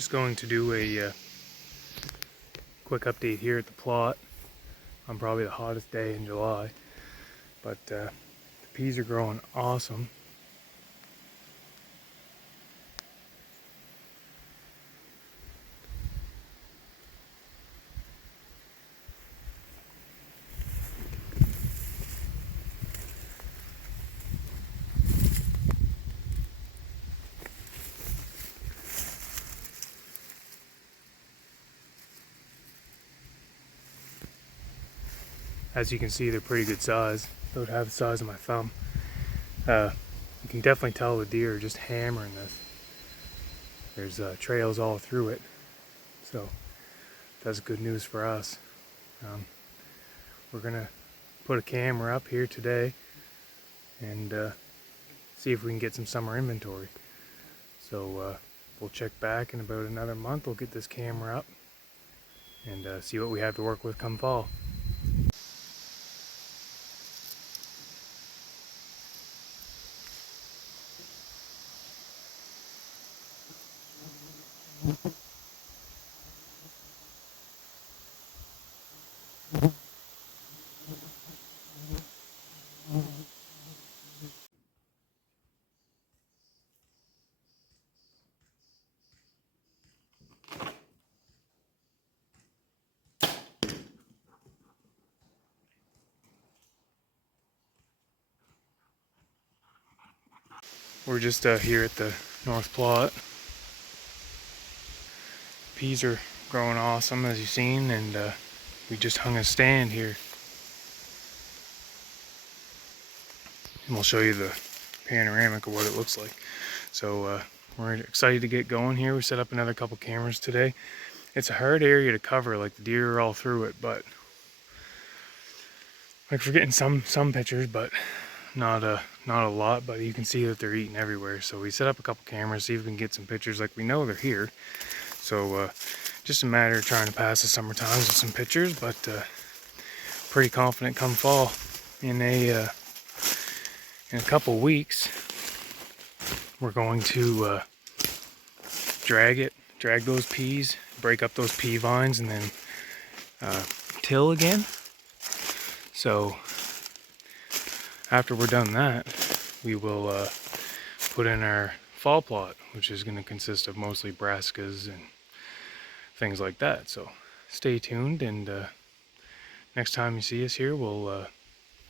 Just going to do a quick update here at the plot on probably the hottest day in July. But the peas are growing awesome. As you can see, they're pretty good size. About half the size of my thumb. You can definitely tell the deer are just hammering this. There's trails all through it, so that's good news for us. We're gonna put a camera up here today and see if we can get some summer inventory. So we'll check back in about another month. We'll get this camera up and see what we have to work with come fall. We're just here at the North Plot. Peas are growing awesome, as you've seen, and we just hung a stand here. And we'll show you the panoramic of what it looks like. So we're excited to get going here. We set up another couple cameras today. It's a hard area to cover, like the deer are all through it, but like we're getting some pictures, but not a lot. But you can see that they're eating everywhere. So we set up a couple cameras, see if we can get some pictures. Like, we know they're here, so just a matter of trying to pass the summer times with some pictures. But pretty confident come fall in a couple weeks we're going to drag those peas, break up those pea vines, and then till again. So after we're done that, we will put in our fall plot, which is going to consist of mostly brassicas and things like that. So stay tuned, and next time you see us here, we'll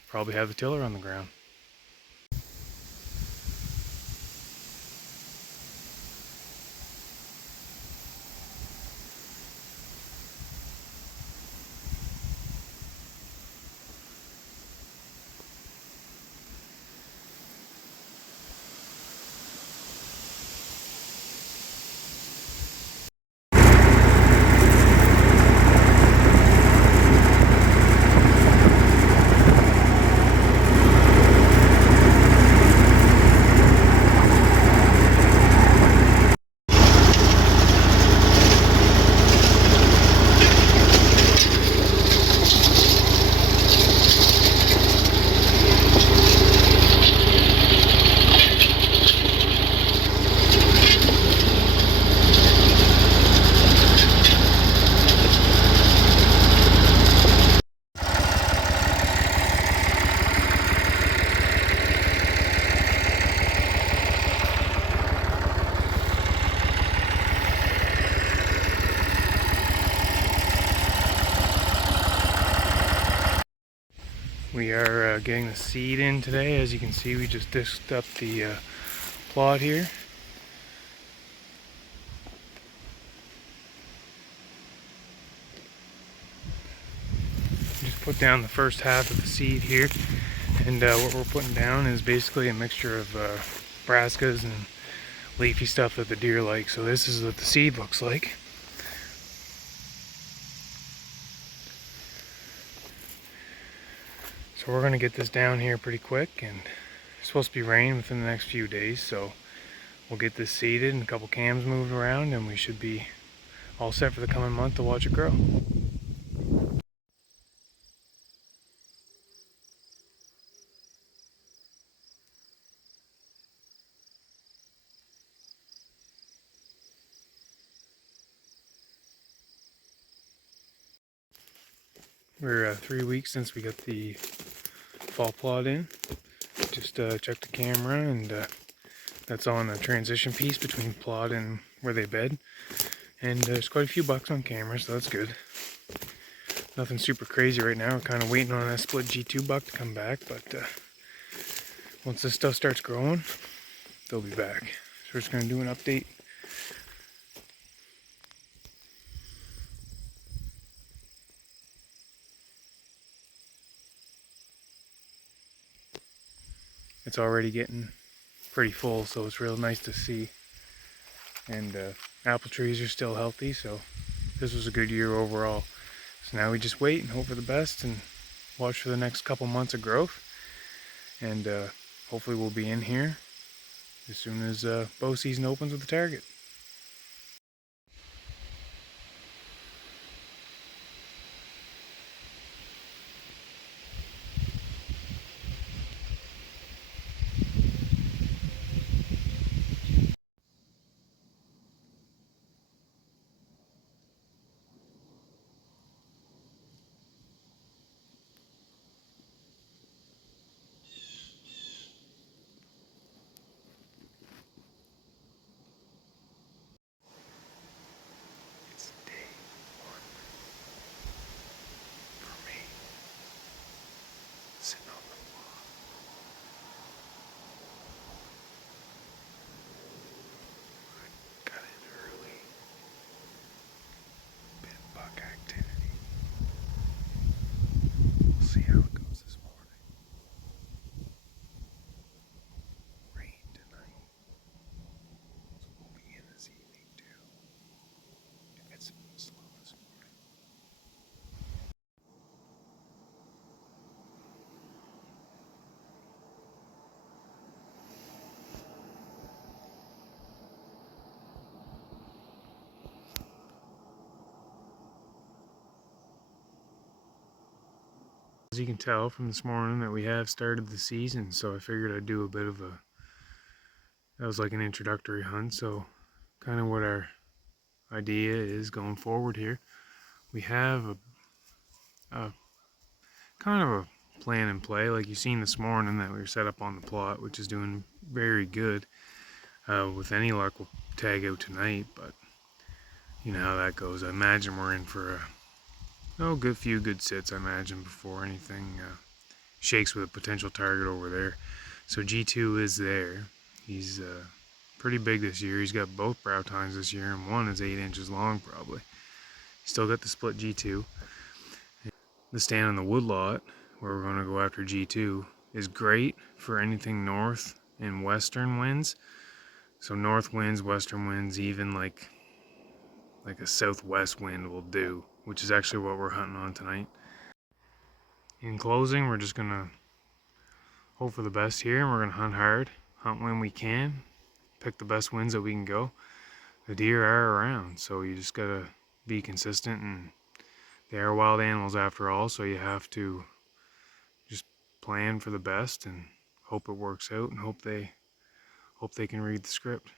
probably have the tiller on the ground. We are getting the seed in today. As you can see, we just disced up the plot here. Just put down the first half of the seed here, and what we're putting down is basically a mixture of brassicas and leafy stuff that the deer like. So this is what the seed looks like. So we're going to get this down here pretty quick, and it's supposed to be raining within the next few days, so we'll get this seeded and a couple cams moved around, and we should be all set for the coming month to watch it grow. We're 3 weeks since we got the fall plot in. Just checked the camera, and that's on a transition piece between plot and where they bed. And there's quite a few bucks on camera, so that's good. Nothing super crazy right now. We're kind of waiting on that split G2 buck to come back, but once this stuff starts growing, they'll be back. So we're just going to do an update. It's already getting pretty full, so it's real nice to see. And apple trees are still healthy, so this was a good year overall. So now we just wait and hope for the best and watch for the next couple months of growth. And hopefully we'll be in here as soon as bow season opens with the target. It's day one for me, sitting on the lawn. I got in early, bit buck activity. We'll see how it goes this morning. Rain tonight, so we'll be in this evening too. If it's slow this morning. As you can tell from this morning that we have started the season, so I figured I'd do a bit of that was like an introductory hunt, so kind of what our idea is going forward here. We have a kind of a plan in play, like you seen this morning that we were set up on the plot, which is doing very good. With any luck, we'll tag out tonight, but you know how that goes. I imagine we're in for a good few good sits, I imagine, before anything shakes with a potential target over there. So G2 is there. He's pretty big this year. He's got both brow tines this year, and one is 8 inches long probably. Still got the split G2. The stand on the woodlot, where we're going to go after G2, is great for anything north and western winds. So north winds, western winds, even like a southwest wind will do, which is actually what we're hunting on tonight. In closing, we're just gonna hope for the best here, and we're gonna hunt hard, hunt when we can, pick the best winds that we can go. The deer are around, so you just gotta be consistent, and they are wild animals after all, so you have to just plan for the best and hope it works out, and hope they can read the script.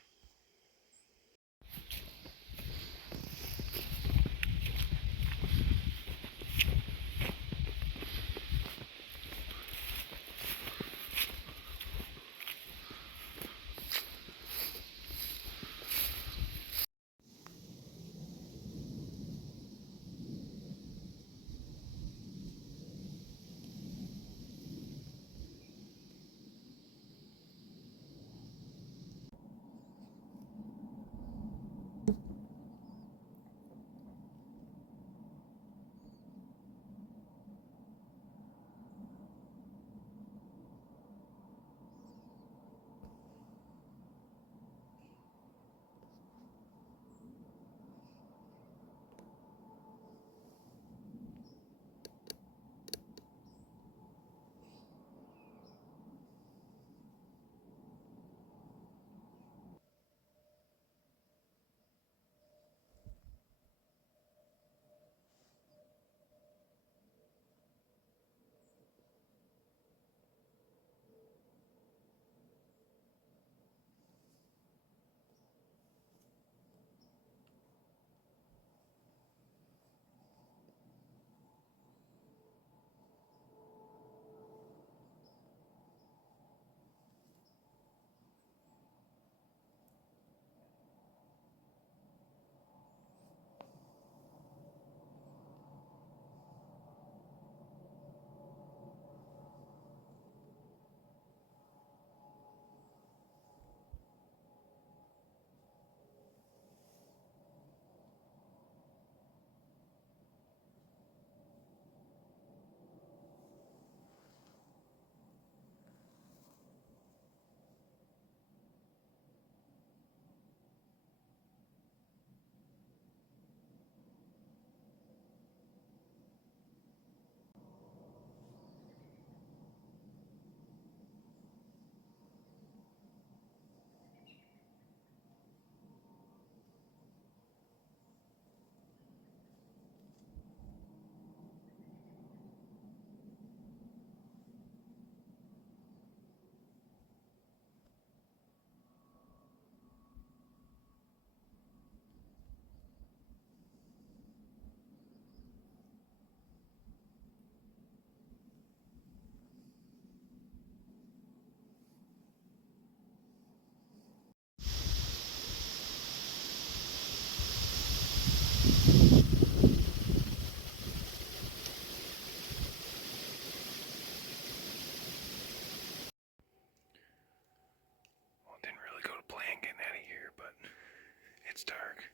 gets dark.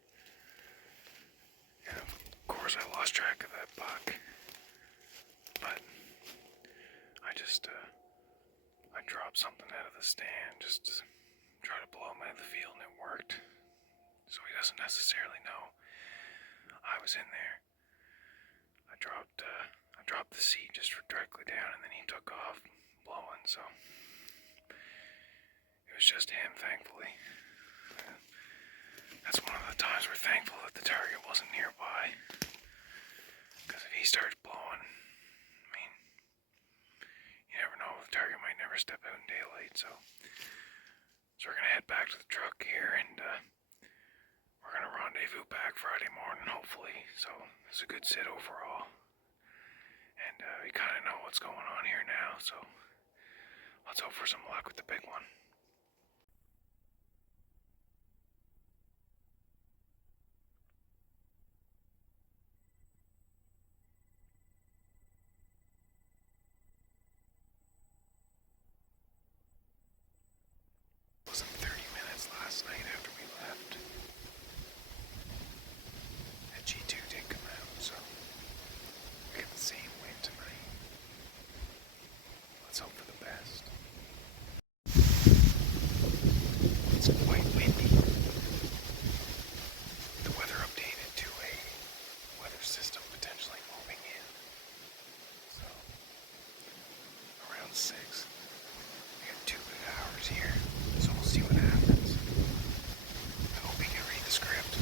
And of course I lost track of that buck. But I just, I dropped something out of the stand just to try to blow him out of the field, and it worked. So he doesn't necessarily know I was in there. I dropped the seat just directly down, and then he took off blowing, so it was just him, thankfully. That's one of the times we're thankful that the target wasn't nearby, because if he starts blowing, I mean, you never know, the target might never step out in daylight. So we're gonna head back to the truck here, and we're gonna rendezvous back Friday morning, hopefully. So it's a good sit overall, and we kind of know what's going on here now, so let's hope for some luck with the big one. It wasn't 30 minutes last night after we left. That G2 did come out, so we got the same wind tonight. Let's hope for the best. It's quite windy. The weather updated to a weather system potentially moving in. So, around 6. We got 2 good hours here, so we'll see what happens. I hope we can read the script.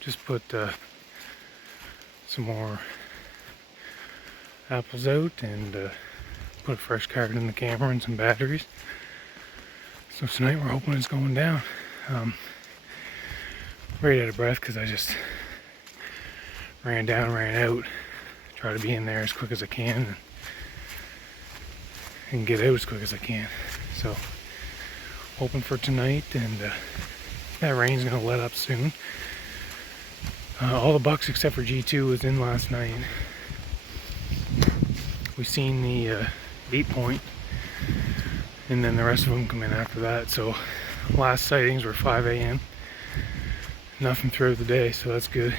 Just put some more apples out, and put a fresh card in the camera and some batteries. So tonight we're hoping it's going down. Right out of breath because I just ran down, ran out, try to be in there as quick as I can and get out as quick as I can. So hoping for tonight, and that rain's gonna let up soon. All the bucks except for G2 was in last night. We seen the 8 point, and then the rest of them come in after that. So last sightings were 5 a.m. Nothing throughout the day, so that's good.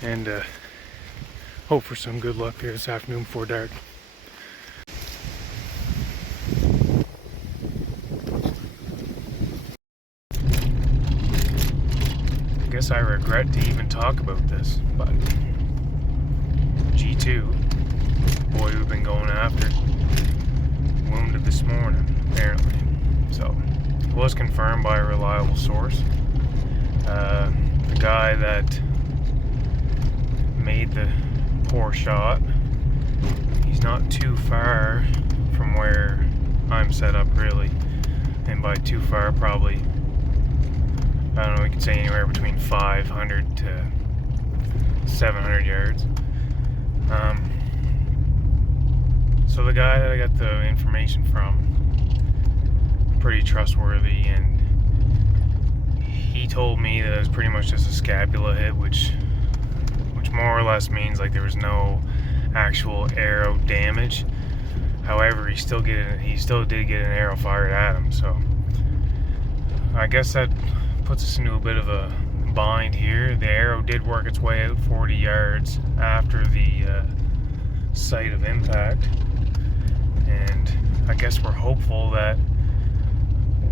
And hope for some good luck here this afternoon before dark. I guess I regret to even talk about this, but G2, boy we've been going after, wounded this morning, apparently. So, it was confirmed by a reliable source. The guy that made the poor shot, he's not too far from where I'm set up, really. And by too far, probably, I don't know, we could say anywhere between 500 to 700 yards. So the guy that I got the information from, pretty trustworthy, and he told me that it was pretty much just a scapula hit, which more or less means like there was no actual arrow damage. However, he still did get an arrow fired at him, so I guess that puts us into a bit of a bind here. The arrow did work its way out 40 yards after the site of impact, and I guess we're hopeful that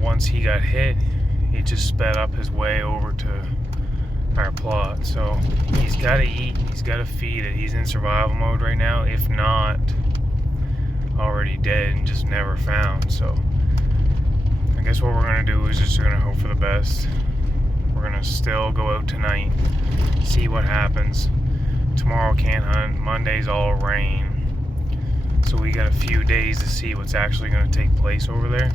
once he got hit, he just sped up his way over to our plot. So he's got to eat, he's got to feed it. He's in survival mode right now, if not already dead and just never found. So I guess what we're gonna do is just gonna hope for the best. We're gonna still go out tonight, see what happens. Tomorrow can't hunt, Monday's all rain. So we got a few days to see what's actually gonna take place over there.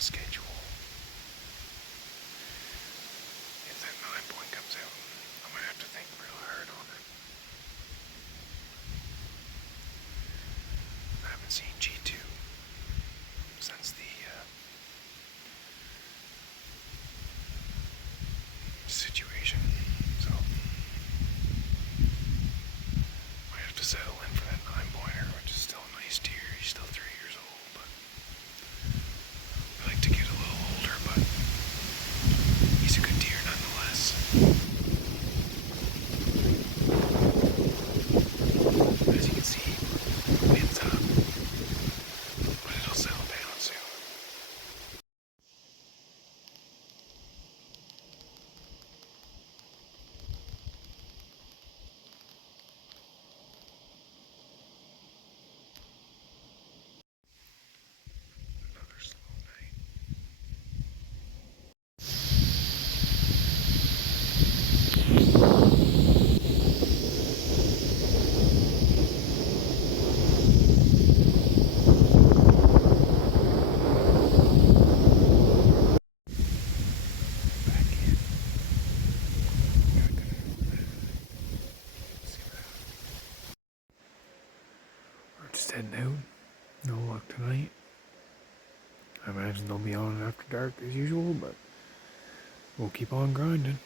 Schedule. If that 9 point comes out, I'm gonna have to think real hard on it. I haven't seen G2 since the situation, so I have to settle in for that 9-pointer, which is still a nice deer. He's still 3 years old, but I like to get a little older, but he's a good deer nonetheless. As you can see, wind's up, but it'll settle down soon. Another slow night. Back in. We're just heading out. No luck tonight. I imagine they'll be on after dark as usual, but we'll keep on grinding.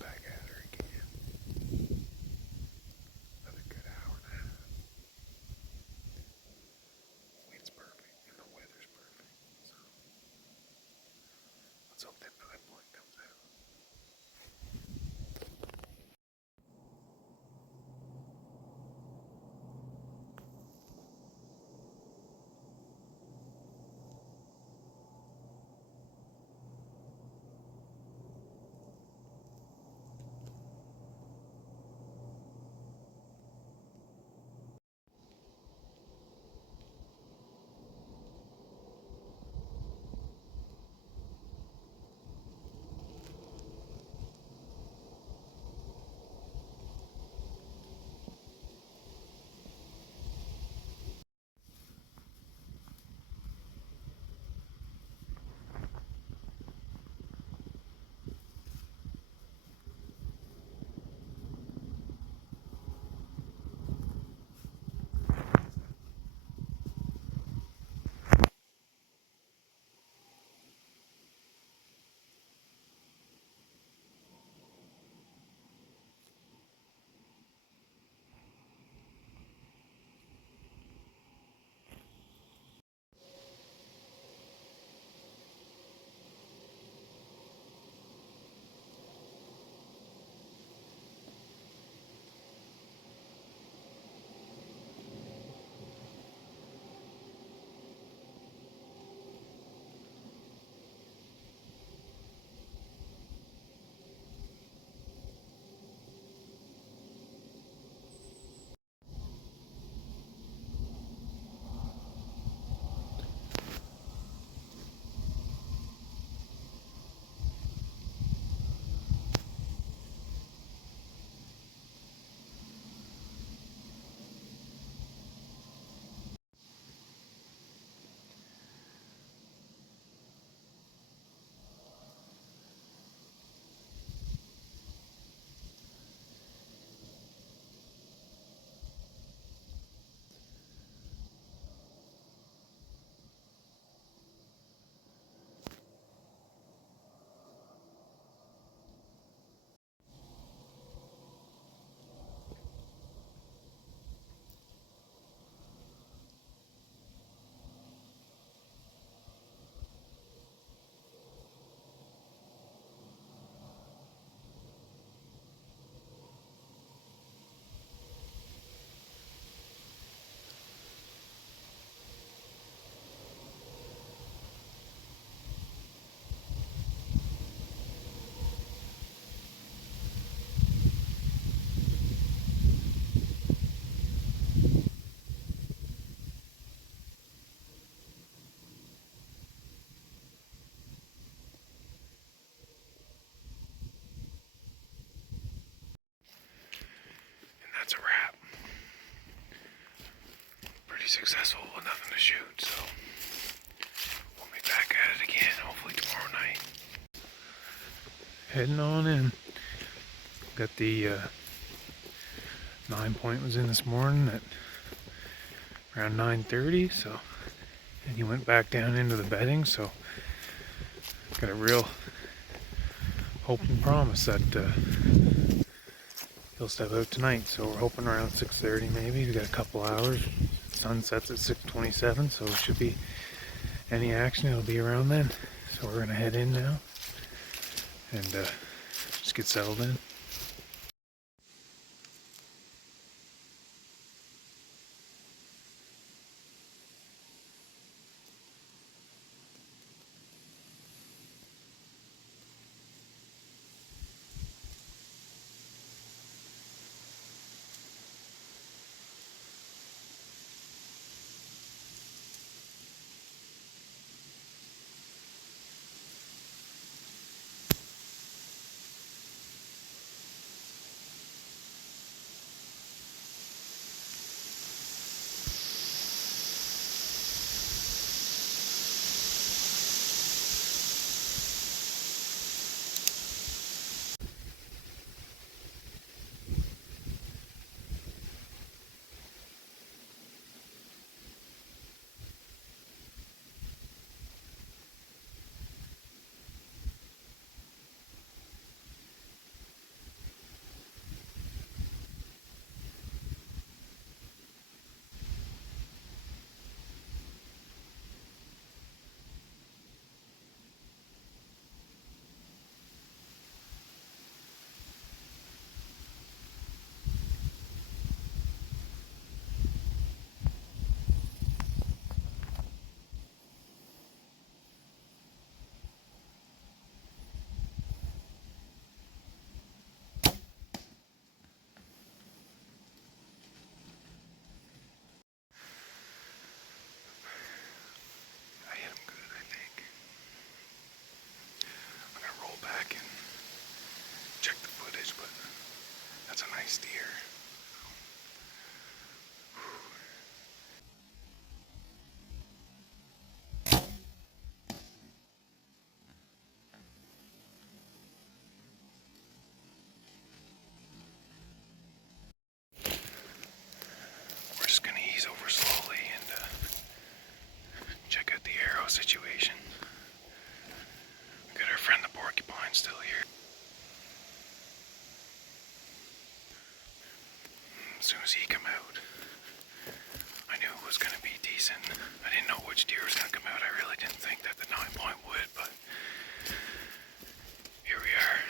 Back at her again. Another good successful with nothing to shoot, so we'll be back at it again hopefully tomorrow night. Heading on in. Got the 9-point was in this morning at around 9:30, so, and he went back down into the bedding, so got a real hope and promise that he'll step out tonight. So we're hoping around 6:30 maybe. We got a couple hours. Sun sets at 6:27, so it should be any action. It'll be around then. So we're gonna head in now and just get settled in. Back and check the footage, but that's a nice deer. We're just gonna ease over slowly and check out the arrow situation. We got our friend the porcupine still here. As soon as he come out, I knew it was going to be decent. I didn't know which deer was going to come out. I really didn't think that the 9-point would, but here we are.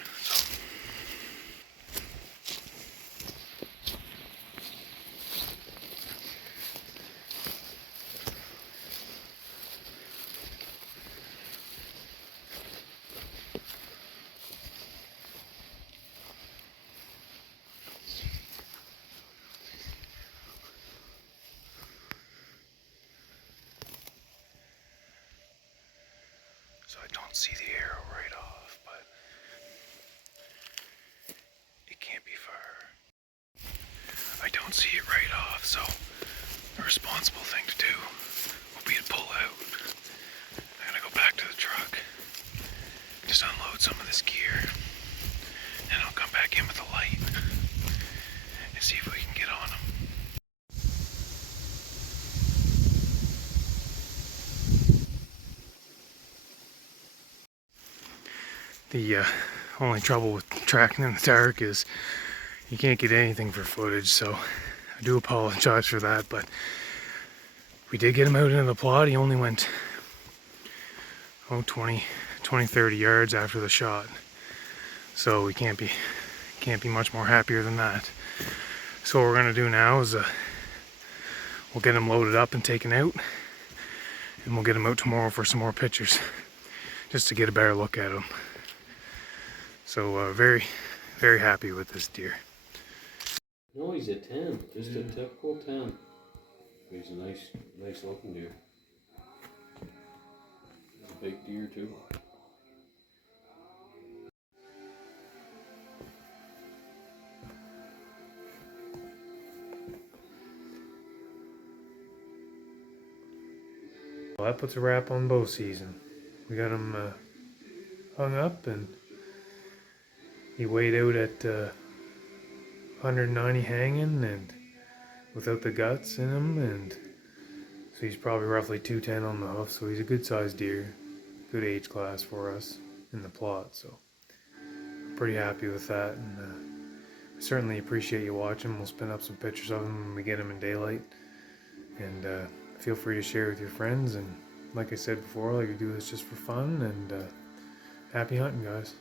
So I don't see the arrow right off, but it can't be far. I don't see it right off, so the responsible thing to do will be to pull out. I'm gonna go back to the truck, just unload some of this gear, and I'll come back in with a light and see if we can get on him. The only trouble with tracking in the dark is you can't get anything for footage, so I do apologize for that, but we did get him out into the plot. He only went 20, 30 yards after the shot, so we can't be much more happier than that. So what we're gonna do now is we'll get him loaded up and taken out, and we'll get him out tomorrow for some more pictures, just to get a better look at him. So very, very happy with this deer. No, he's a 10, just a typical 10. He's a nice looking deer. He's a big deer too. Well, that puts a wrap on bow season. We got him hung up, and he weighed out at 190 hanging, and without the guts in him, and so he's probably roughly 210 on the hoof. So he's a good sized deer, good age class for us in the plot. So I'm pretty happy with that, and I certainly appreciate you watching. We'll spin up some pictures of him when we get him in daylight, and feel free to share with your friends. And like I said before, I like to do this just for fun, and happy hunting, guys.